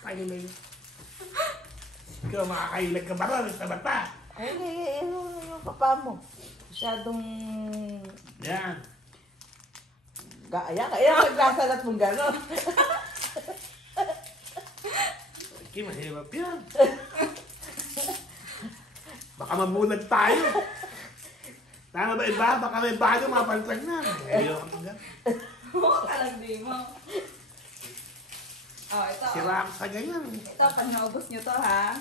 Pakilig. Ikaw makakailag ka ba ron sa bata? Ay, yung papa mo. Masyadong... Yan. Kaya maglasalat mong gano'n. Okay, mahirap yan. Baka mabulag tayo. Tama ba iba? Baka may bago mapantag na. Ayoko ka mag Oo, kalagdi mo. Oh, ito. Sira ako sa ganyan. Ito, pag naubos nyo to, ha?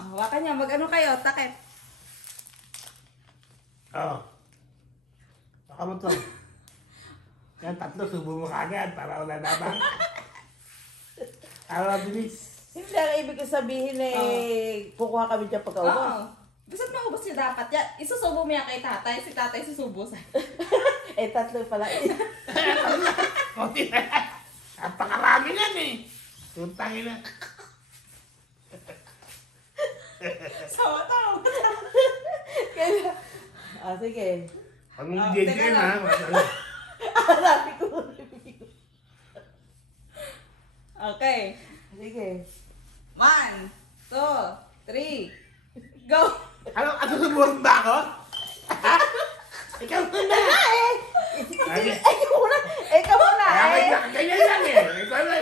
Oh, hawakan nyo. Mag-ano kayo? Takip. Oo. Baka mo to. Yan, tatlo, subo mo kagad para wala na ba? Para bilis. Hindi ang ibig ko sabihin kukuha kami dyan pagkaubos. Oo. Gusto mo ubos nyo dapat yan. Isusubo mo yan kay tatay. Si tatay susubo sa... Tatlo pala. Konti na yan. Napakarami yan eh. Tuntangin na. Sawa-tawa. Kaya, sige. Pag hindi teka kayo lang. na. Hanapin ko. Okay. Sige. 1, 2, 3, go! Ano sumulat ba ako? Ha? Ikaw na! Ay, Ikaw muna. ganyan lang eh. Ikaw na.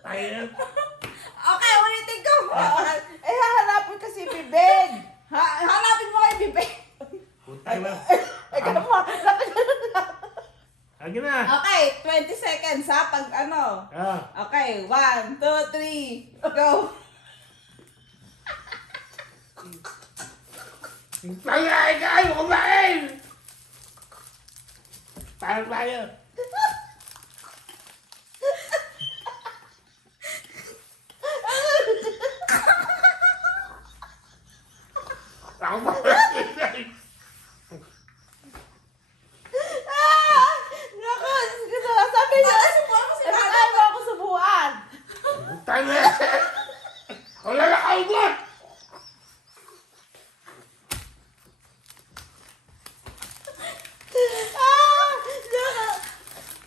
Tayo. Okay, ulitin ko! Hahanapin kasi bibig. Hanapin mo kay bibig. Putay mo. Ikaw mo. Lagi na. Okay, 20 seconds ha, pag ano. Ah. Okay, 1, 2, 3, go! Tayo ay kumain! Tayo. Ako ba? Sabi niya, Subuhan mo si tatay. ayaw mo ako subuan. Tayo. Wala na kaubot!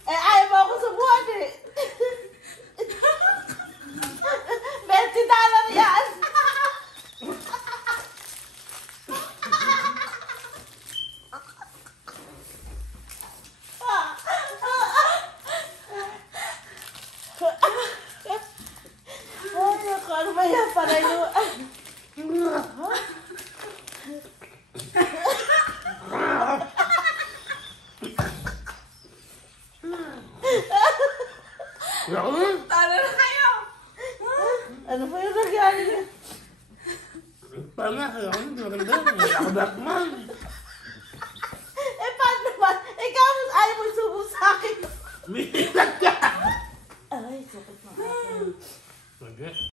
Ayaw mo ako subuan eh. $20 yan. Ano ba yan? Parayo. Talo na kayo! Ano ba yung nangyari niya? Parang ako maganda. Ako Batman.